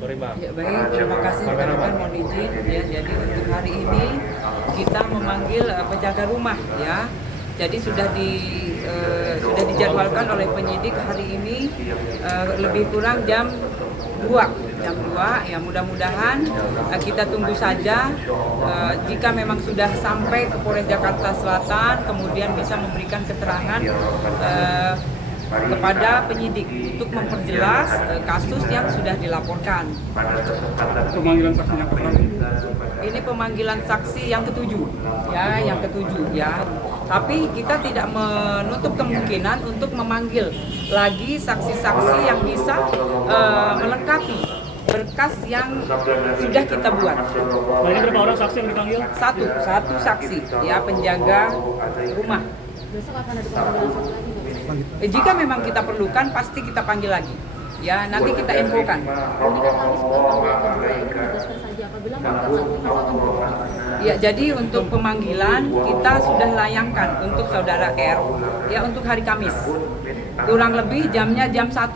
Sorry Mbak. Ya baik, terima kasih rekan-rekan, mohon izin ya. Jadi untuk hari ini kita memanggil penjaga rumah ya. Jadi sudah dijadwalkan oleh penyidik hari ini lebih kurang jam 2 ya, mudah-mudahan kita tunggu saja jika memang sudah sampai ke Polres Jakarta Selatan kemudian bisa memberikan keterangan kepada penyidik untuk memperjelas kasus yang sudah dilaporkan. Pemanggilan saksi yang keberapa? Ini pemanggilan saksi yang ketujuh ya. Tapi kita tidak menutup kemungkinan untuk memanggil lagi saksi-saksi yang bisa melengkapi berkas yang sudah kita buat. Ini berapa orang saksi yang dipanggil? Satu saksi ya, penjaga rumah. Besok akan ada pemanggilan saksi lagi nggak? Jika memang kita perlukan pasti kita panggil lagi. Ya, nanti kita infokan. Ini kan kami sebagai kedua ini menegaskan saja apabila pemanggilan saksi maka akan berhenti. Ya, jadi untuk pemanggilan kita sudah layangkan untuk saudara R ya untuk hari Kamis. Kurang lebih jamnya jam 1.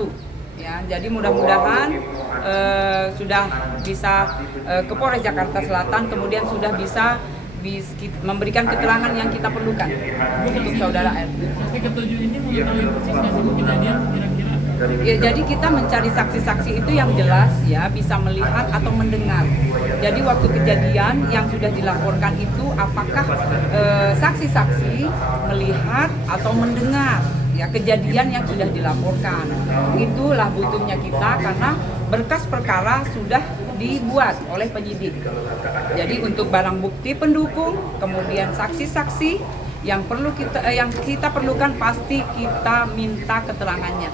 Ya, jadi mudah-mudahan sudah bisa ke Polres Jakarta Selatan kemudian sudah bisa memberikan keterangan yang kita perlukan untuk saudara R. Saksi ketujuh ini mengetahui persis nggak sih kejadian kira-kira? Ya, jadi kita mencari saksi-saksi itu yang jelas ya bisa melihat atau mendengar. Jadi waktu kejadian yang sudah dilaporkan itu apakah saksi-saksi melihat atau mendengar ya kejadian yang sudah dilaporkan. Itulah butuhnya kita karena berkas perkara sudah dibuat oleh penyidik. Jadi untuk barang bukti pendukung, kemudian saksi-saksi yang kita perlukan pasti kita minta keterangannya.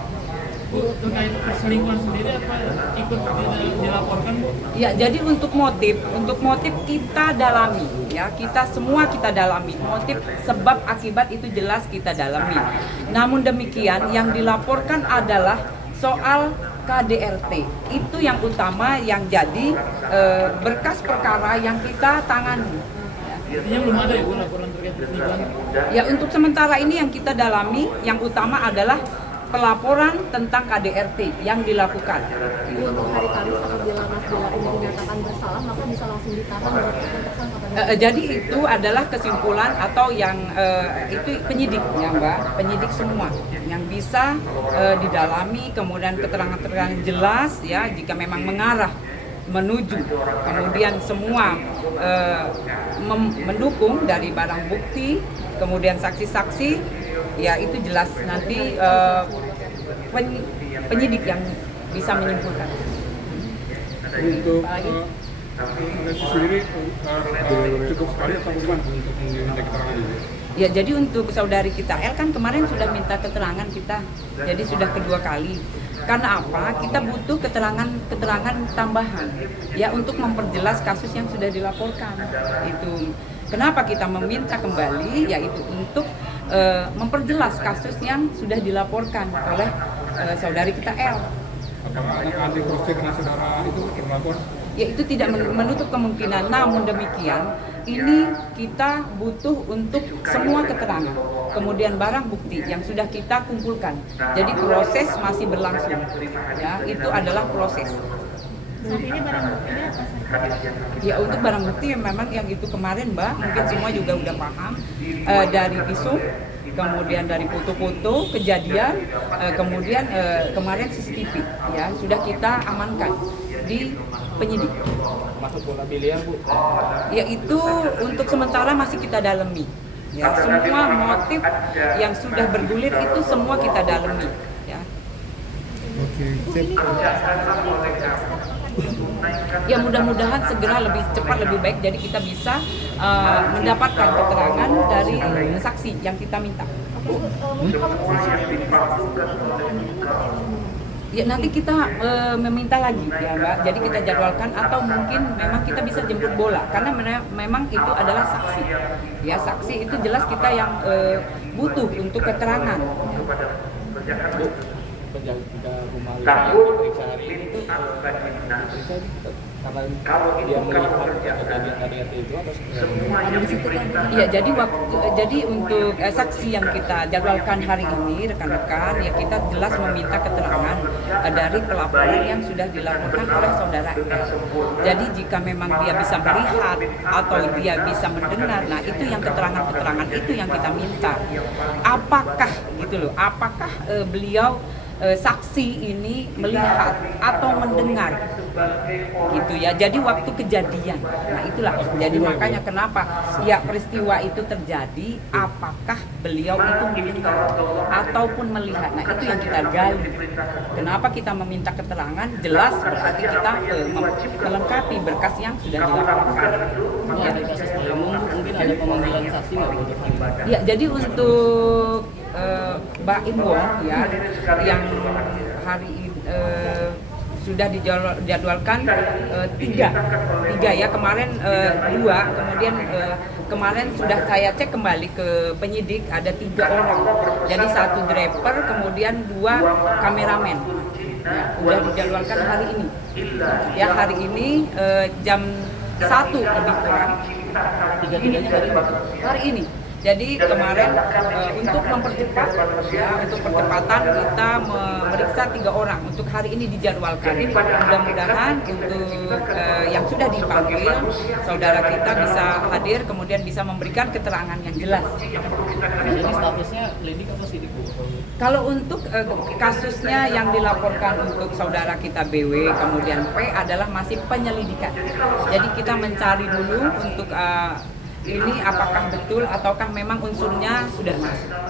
Bu, terkait perselingkuhan sendiri apa ikut dilaporkan Bu? Ya, jadi untuk motif kita dalami ya, kita dalami. Motif sebab akibat itu jelas kita dalami. Namun demikian yang dilaporkan adalah soal KDRT. Itu yang utama yang jadi berkas perkara yang kita tangani. Artinya belum ada ya Bu laporan terkait perselingkuhan? Ya, untuk sementara ini yang kita dalami yang utama adalah pelaporan tentang KDRT yang dilakukan. Jadi untuk hari Kamis apabila Mas Bella ini dinyatakan bersalah maka bisa langsung ditahan dan ditetapkan tersangka pada Jadi itu adalah kesimpulan atau yang itu penyidik ya Mbak, penyidik semua yang bisa didalami kemudian keterangan-keterangan jelas ya jika memang mengarah menuju kemudian semua mendukung dari barang bukti kemudian saksi-saksi ya itu jelas nanti penyidik yang bisa menyimpulkan. Untuk sendiri cukup sekali atau bagaimana untuk meminta keterangan ini? Ya, jadi untuk saudari kita L kan kemarin sudah minta keterangan kita, jadi sudah kedua kali. Karena apa? Kita butuh keterangan tambahan ya untuk memperjelas kasus yang sudah dilaporkan. Itu kenapa kita meminta kembali, yaitu untuk memperjelas kasus yang sudah dilaporkan oleh saudari kita L. Apakah anak adik proses kena saudara itu terlapor? Ya, itu tidak menutup kemungkinan. Namun demikian, ini kita butuh untuk semua keterangan. Kemudian barang bukti yang sudah kita kumpulkan. Jadi proses masih berlangsung. Ya, itu adalah proses. saat ini barang buktinya apa saja? Ya, untuk barang bukti memang yang itu kemarin Mbak, mungkin semua juga udah paham dari visum, kemudian dari foto-foto kejadian, kemudian kemarin CCTV ya sudah kita amankan di penyidik. Masuk bola biliar Bu. Ya, itu untuk sementara masih kita dalami. Ya, semua motif yang sudah bergulir itu semua kita dalami. Ya. Oke, sip. Ya, mudah-mudahan segera lebih cepat lebih baik jadi kita bisa mendapatkan keterangan dari saksi yang kita minta. Ya, nanti kita meminta lagi ya Mbak, jadi kita jadwalkan atau mungkin memang kita bisa jemput bola karena memang itu adalah saksi. Ya, saksi itu jelas kita yang butuh untuk keterangan. penjaga rumah yang diperiksa hari ini tuh diperiksa ini karena dia melihat kejadian KDRT itu atau sebenarnya? Iya, jadi untuk saksi yang kita jadwalkan hari ini, rekan-rekan, ya kita jelas meminta keterangan dari pelaporan yang sudah dilaporkan oleh saudara L. Jadi jika memang dia bisa melihat atau dia bisa mendengar, nah itu yang keterangan-keterangan itu yang kita minta. Apakah gitu loh? Apakah beliau saksi ini melihat atau mendengar gitu ya. Jadi waktu kejadian, nah itulah jadi makanya kenapa ya peristiwa itu terjadi, apakah beliau itu mendengar ataupun melihat, nah itu yang kita gali. Kenapa kita meminta keterangan jelas, berarti kita melengkapi berkas yang sudah dilaporkan. Ada kasus Payung, mungkin ada pemanggilan saksi nggak untuk hari ini? Ya, jadi untuk Mbak Imwong ya yang hari ini sudah dijadwalkan tiga ya, kemarin dua, kemudian kemarin sudah saya cek kembali ke penyidik ada 3 orang, jadi 1 driver kemudian 2 kameramen ya, sudah dijadwalkan hari ini ya, hari ini jam 1 lebih kurang. Hari ini. Jadi kemarin untuk mempercepat ya, untuk percepatan kita memeriksa 3 orang untuk hari ini dijadwalkan. Mudah-mudahan untuk yang sudah dipanggil saudara kita bisa hadir kemudian bisa memberikan keterangan yang jelas. Jadi statusnya lidik atau sidik, Bu? Kalau untuk kasusnya yang dilaporkan untuk saudara kita BW kemudian P adalah masih penyelidikan. Jadi kita mencari dulu untuk ini apakah betul ataukah memang unsurnya sudah masuk.